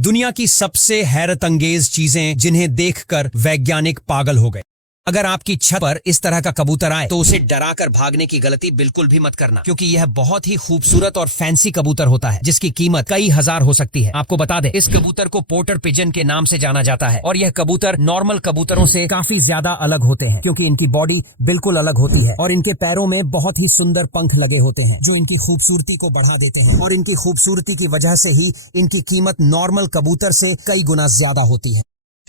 दुनिया की सबसे हैरत अंगेज चीजें जिन्हें देखकर वैज्ञानिक पागल हो गए। अगर आपकी छत पर इस तरह का कबूतर आए तो उसे डराकर भागने की गलती बिल्कुल भी मत करना, क्योंकि यह बहुत ही खूबसूरत और फैंसी कबूतर होता है जिसकी कीमत कई हजार हो सकती है। आपको बता दें, इस कबूतर को पोर्टर पिजन के नाम से जाना जाता है और यह कबूतर नॉर्मल कबूतरों से काफी ज्यादा अलग होते हैं, क्योंकि इनकी बॉडी बिल्कुल अलग होती है और इनके पैरों में बहुत ही सुंदर पंख लगे होते हैं जो इनकी खूबसूरती को बढ़ा देते हैं, और इनकी खूबसूरती की वजह से ही इनकी कीमत नॉर्मल कबूतर से कई गुना ज्यादा होती है।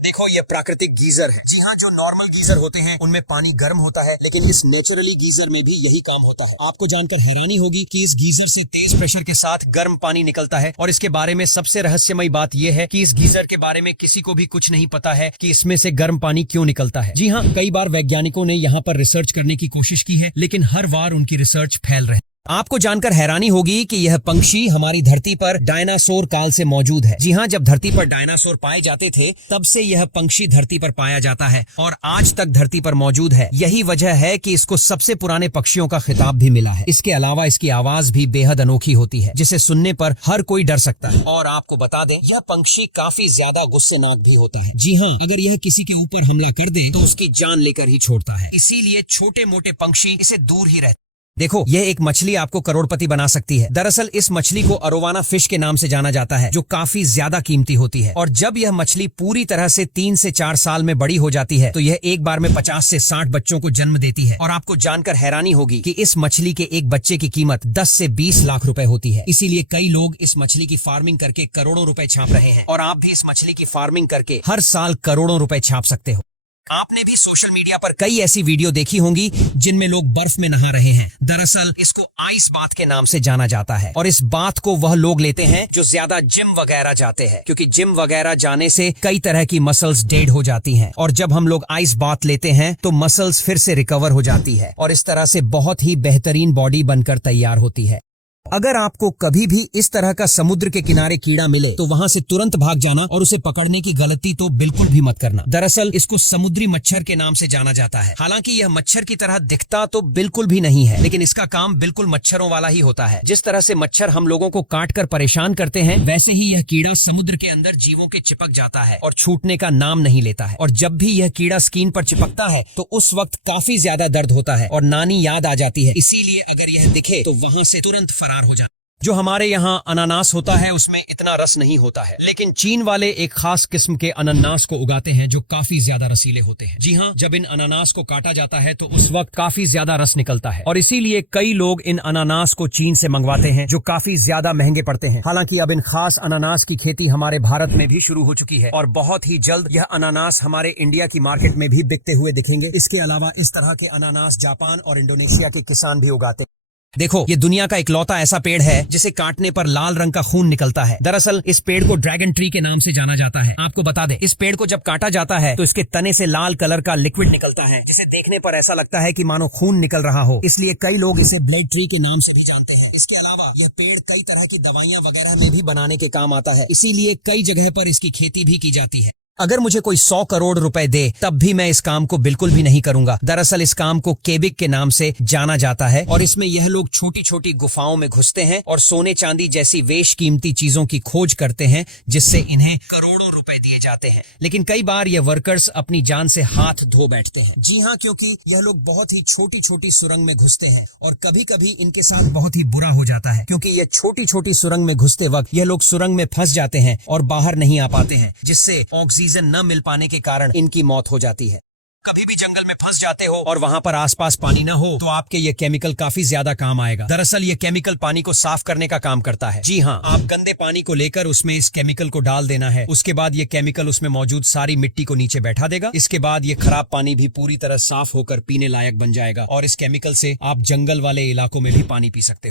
देखो, ये प्राकृतिक गीजर है। जी हाँ, जो नॉर्मल गीजर होते हैं उनमें पानी गर्म होता है, लेकिन इस नेचुरली गीजर में भी यही काम होता है। आपको जानकर हैरानी होगी कि इस गीजर से तेज प्रेशर के साथ गर्म पानी निकलता है, और इसके बारे में सबसे रहस्यमयी बात यह है कि इस गीजर के बारे में किसी को भी कुछ नहीं पता है कि इसमें से गर्म पानी क्यों निकलता है। जी हाँ, कई बार वैज्ञानिकों ने यहाँ पर रिसर्च करने की कोशिश की है, लेकिन हर बार उनकी रिसर्च फेल रही। आपको जानकर हैरानी होगी कि यह पंक्षी हमारी धरती पर डायनासोर काल से मौजूद है। जी हाँ, जब धरती पर डायनासोर पाए जाते थे तब से यह पंक्षी धरती पर पाया जाता है और आज तक धरती पर मौजूद है। यही वजह है कि इसको सबसे पुराने पक्षियों का खिताब भी मिला है। इसके अलावा इसकी आवाज भी बेहद अनोखी होती है, जिसे सुनने पर हर कोई डर सकता है। और आपको बता दें, यह पंक्षी काफी ज्यादा गुस्सेनाक भी होता है। जी हाँ, अगर यह किसी के ऊपर हमला कर दे तो उसकी जान लेकर ही छोड़ता है। इसीलिए छोटे मोटे पंक्षी इसे दूर ही रहते। देखो, यह एक मछली आपको करोड़पति बना सकती है। दरअसल इस मछली को अरोवाना फिश के नाम से जाना जाता है, जो काफी ज्यादा कीमती होती है। और जब यह मछली पूरी तरह से 3 से 4 साल में बड़ी हो जाती है तो यह एक बार में 50 से 60 बच्चों को जन्म देती है। और आपको जानकर हैरानी होगी कि इस मछली के एक बच्चे की कीमत 10 से 20 लाख रुपए होती है। इसीलिए कई लोग इस मछली की फार्मिंग करके करोड़ों रुपए छाप रहे हैं, और आप भी इस मछली की फार्मिंग करके हर साल करोड़ों रुपए छाप सकते हो। आपने भी सोशल मीडिया पर कई ऐसी वीडियो देखी होंगी जिनमें लोग बर्फ में नहा रहे हैं। दरअसल इसको आइस बाथ के नाम से जाना जाता है, और इस बाथ को वह लोग लेते हैं जो ज्यादा जिम वगैरह जाते हैं, क्योंकि जिम वगैरह जाने से कई तरह की मसल्स डेड हो जाती हैं, और जब हम लोग आइस बाथ लेते हैं तो मसल्स फिर से रिकवर हो जाती है और इस तरह से बहुत ही बेहतरीन बॉडी बनकर तैयार होती है। अगर आपको कभी भी इस तरह का समुद्र के किनारे कीड़ा मिले तो वहां से तुरंत भाग जाना और उसे पकड़ने की गलती तो बिल्कुल भी मत करना। दरअसल इसको समुद्री मच्छर के नाम से जाना जाता है। हालांकि यह मच्छर की तरह दिखता तो बिल्कुल भी नहीं है, लेकिन इसका काम बिल्कुल मच्छरों वाला ही होता है। जिस तरह से मच्छर हम लोगों को काट कर परेशान करते हैं, वैसे ही यह कीड़ा समुद्र के अंदर जीवों के चिपक जाता है और छूटने का नाम नहीं लेता है। और जब भी यह कीड़ा स्किन पर चिपकता है तो उस वक्त काफी ज्यादा दर्द होता है और नानी याद आ जाती है। इसीलिए अगर यह दिखे तो वहां से तुरंत फरार हो जाए। जो हमारे यहाँ अनानास होता है उसमें इतना रस नहीं होता है, लेकिन चीन वाले एक खास किस्म के अनानास को उगाते हैं जो काफी ज्यादा रसीले होते हैं। जी हाँ, जब इन अनानास को काटा जाता है तो उस वक्त काफी ज्यादा रस निकलता है, और इसीलिए कई लोग इन अनानास को चीन से मंगवाते हैं जो काफी ज्यादा महंगे पड़ते हैं। हालांकि अब इन खास अनानास की खेती हमारे भारत में भी शुरू हो चुकी है, और बहुत ही जल्द यह अनानास हमारे इंडिया की मार्केट में भी बिकते हुए दिखेंगे। इसके अलावा इस तरह के अनानास जापान और इंडोनेशिया के किसान भी उगाते हैं। देखो, ये दुनिया का इकलौता ऐसा पेड़ है जिसे काटने पर लाल रंग का खून निकलता है। दरअसल इस पेड़ को ड्रैगन ट्री के नाम से जाना जाता है। आपको बता दें, इस पेड़ को जब काटा जाता है तो इसके तने से लाल कलर का लिक्विड निकलता है, जिसे देखने पर ऐसा लगता है कि मानो खून निकल रहा हो। इसलिए कई लोग इसे ब्लेड ट्री के नाम से भी जानते हैं। इसके अलावा यह पेड़ कई तरह की दवाइयां वगैरह में भी बनाने के काम आता है, इसीलिए कई जगह पर इसकी खेती भी की जाती है। अगर मुझे कोई 100 करोड़ रुपए दे तब भी मैं इस काम को बिल्कुल भी नहीं करूंगा। दरअसल इस काम को केबिक के नाम से जाना जाता है, और इसमें यह लोग छोटी छोटी गुफाओं में घुसते हैं और सोने चांदी जैसी वेश कीमती चीजों की खोज करते हैं, जिससे इन्हें करोड़ों रुपए दिए जाते हैं। लेकिन कई बार ये वर्कर्स अपनी जान से हाथ धो बैठते हैं। जी हाँ, क्योंकि यह लोग बहुत ही छोटी छोटी सुरंग में घुसते हैं, और कभी कभी इनके साथ बहुत ही बुरा हो जाता है, क्योंकि ये छोटी छोटी सुरंग में घुसते वक्त यह लोग सुरंग में फंस जाते हैं और बाहर नहीं आ पाते हैं, जिससे ऑक्सीजन न मिल पाने के कारण इनकी मौत हो जाती है। कभी भी जंगल में फंस जाते हो और वहां पर आसपास पानी न हो तो आपके ये केमिकल काफी ज्यादा काम आएगा। दरअसल ये केमिकल पानी को साफ करने का काम करता है। जी हाँ, आप गंदे पानी को लेकर उसमें इस केमिकल को डाल देना है। उसके बाद ये केमिकल उसमें मौजूद सारी मिट्टी को नीचे बैठा देगा। इसके बाद ये खराब पानी भी पूरी तरह साफ होकर पीने लायक बन जाएगा, और इस केमिकल से आप जंगल वाले इलाकों में भी पानी पी सकते हो।